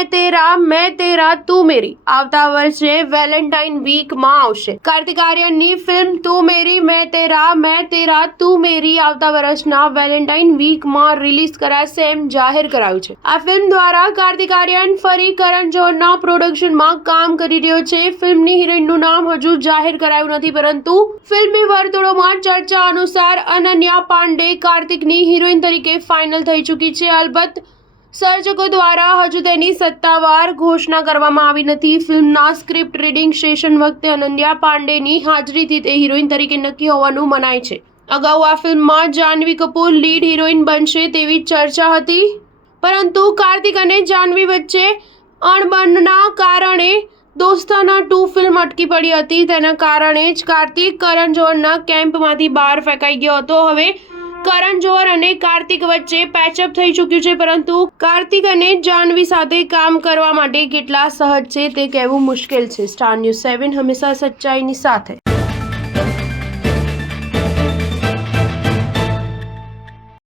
मैं तेरा तू मेरी આવતા વર્ષે વેલેન્ટાઇન વીકમાં આવશે। કાર્તિક આર્યનની ફિલ્મ તું મેરી मैं तेरा तू मेरी આવતા વર્ષના વેલેન્ટાઇન વીકમાં રિલીઝ કરાશે એમ જાહેર કરાયું છે। આ ફિલ્મ દ્વારા કાર્તિક આર્યન ફરી કરણ જોહરના પ્રોડક્શનમાં કામ કરી રહ્યો છે। ફિલ્મની હિરોઈનનું નામ હજુ જાહેર કરાયું નથી, પરંતુ ફિલ્મી વર્તુળોમાં ચર્ચા અનુસાર અનન્યા પાંડે કાર્તિકની હિરોઈન તરીકે ફાઇનલ થઈ ચૂકી છે। અલબત્ત સર્જકો દ્વારા હજુ તેની સત્તાવાર ઘોષણા કરવામાં આવી નથી। ફિલ્મના સ્ક્રિપ્ટ રીડિંગ સેશન વખતે અનન્યા પાંડેની હાજરીથી તે હિરોઈન તરીકે નક્કી હોવાનું મનાય છે। અગાઉ આ ફિલ્મમાં જાહ્નવી કપૂર લીડ હિરોઈન બનશે તેવી ચર્ચા હતી, પરંતુ કાર્તિક અને જાહ્નવી વચ્ચે અણબનના કારણે દોસ્તાના 2 ફિલ્મ અટકી પડી હતી। તેના કારણે જ કાર્તિક કરણ જોહરના કેમ્પમાંથી બહાર ફેંકાઈ ગયો હતો। હવે કરણ જોહર અને કાર્તિક વચ્ચે પેચઅપ થઈ ચૂક્યું છે, પરંતુ કાર્તિક અને જાહ્નવી સાથે કામ કરવા માટે કેટલા સહજ છે તે કહેવું મુશ્કેલ છે। સ્ટાર ન્યૂઝ 7 હંમેશા સચ્ચાઈની સાથે।